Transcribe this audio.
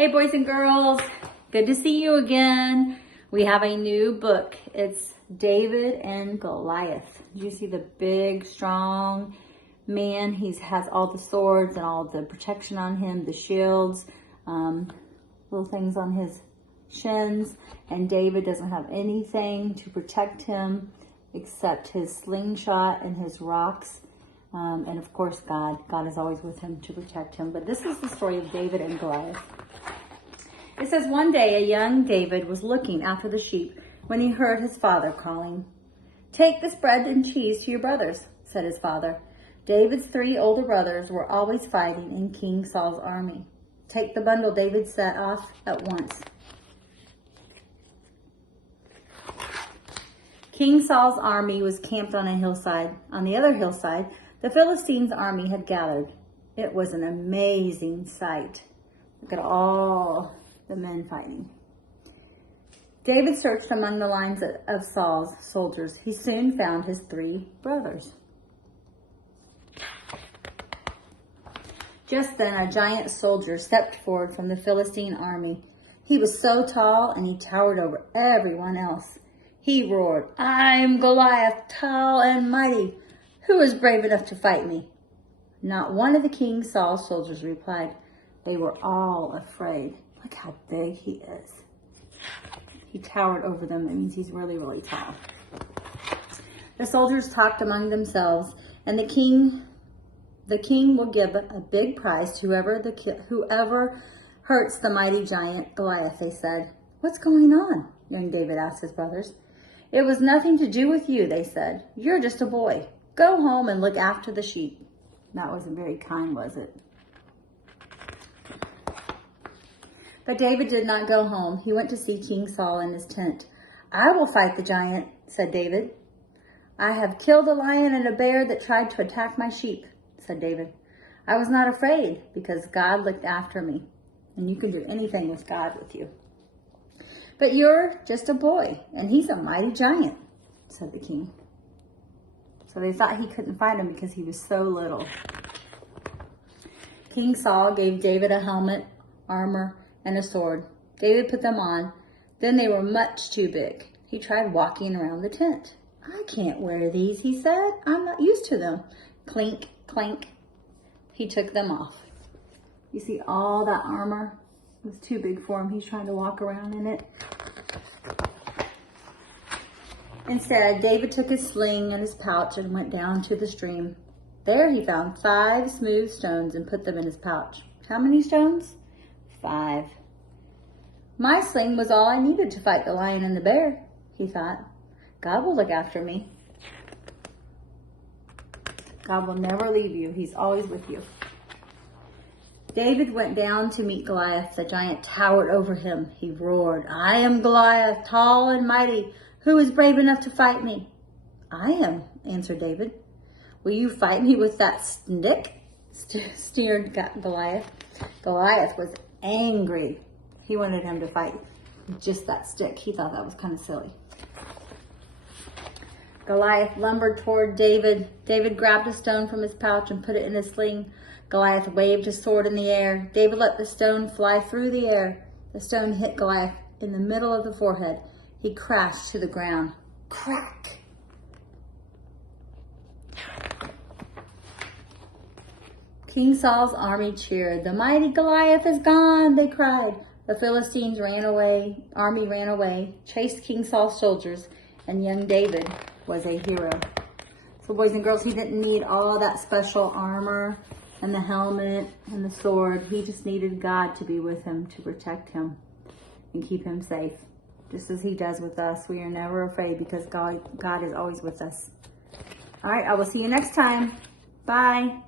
Hey boys and girls, good to see you again. We have a new book. It's David and Goliath. You see the big, strong man. He has all the swords and all the protection on him, the shields, little things on his shins. And David doesn't have anything to protect him except his slingshot and his rocks. And of course, God. God is always with him to protect him. But this is the story of David and Goliath. It says, one day a young David was looking after the sheep when he heard his father calling. "Take this bread and cheese to your brothers," said his father. David's 3 older brothers were always fighting in King Saul's army. "Take the bundle," David set off at once. King Saul's army was camped on a hillside. On the other hillside, the Philistines' army had gathered. It was an amazing sight. Look at all the men fighting. David searched among the lines of Saul's soldiers. He soon found his 3 brothers. Just then, a giant soldier stepped forward from the Philistine army. He was so tall and he towered over everyone else. He roared, "I'm Goliath, tall and mighty. Who is brave enough to fight me?" Not one of the King Saul's soldiers replied. They were all afraid. Look how big he is. He towered over them. That means he's really, really tall. The soldiers talked among themselves, and the king will give a big prize to whoever hurts the mighty giant Goliath, they said. "What's going on?" young David asked his brothers. "It was nothing to do with you," they said. "You're just a boy. Go home and look after the sheep." That wasn't very kind, was it? But David did not go home. He went to see King Saul in his tent. "I will fight the giant," said David. "I have killed a lion and a bear that tried to attack my sheep," said David. "I was not afraid because God looked after me." And you can do anything with God with you. "But you're just a boy, and he's a mighty giant," said the king. So they thought he couldn't fight him because he was so little. King Saul gave David a helmet, armor, and a sword. David put them on. Then they were much too big. He tried walking around the tent. "I can't wear these," he said. "I'm not used to them." Clink, clank. He took them off. You see all that armor? It was too big for him. He's trying to walk around in it. Instead, David took his sling and his pouch and went down to the stream. There he found 5 smooth stones and put them in his pouch. How many stones? 5. My sling was all I needed to fight the lion and the bear, he thought. God will look after me. God will never leave you. He's always with you. David went down to meet Goliath. The giant towered over him. He roared, "I am Goliath, tall and mighty. Who is brave enough to fight me?" "I am," answered David. "Will you fight me with that stick?" sneered Goliath. Goliath was angry. He wanted him to fight just that stick. He thought that was kind of silly. Goliath lumbered toward David. David grabbed a stone from his pouch and put it in his sling. Goliath waved his sword in the air. David let the stone fly through the air. The stone hit Goliath in the middle of the forehead. He crashed to the ground. Crack! King Saul's army cheered. "The mighty Goliath is gone," they cried. The Philistines army ran away, chased King Saul's soldiers, and young David was a hero. So boys and girls, he didn't need all that special armor and the helmet and the sword. He just needed God to be with him, to protect him and keep him safe. Just as he does with us. We are never afraid because God is always with us. All right, I will see you next time. Bye.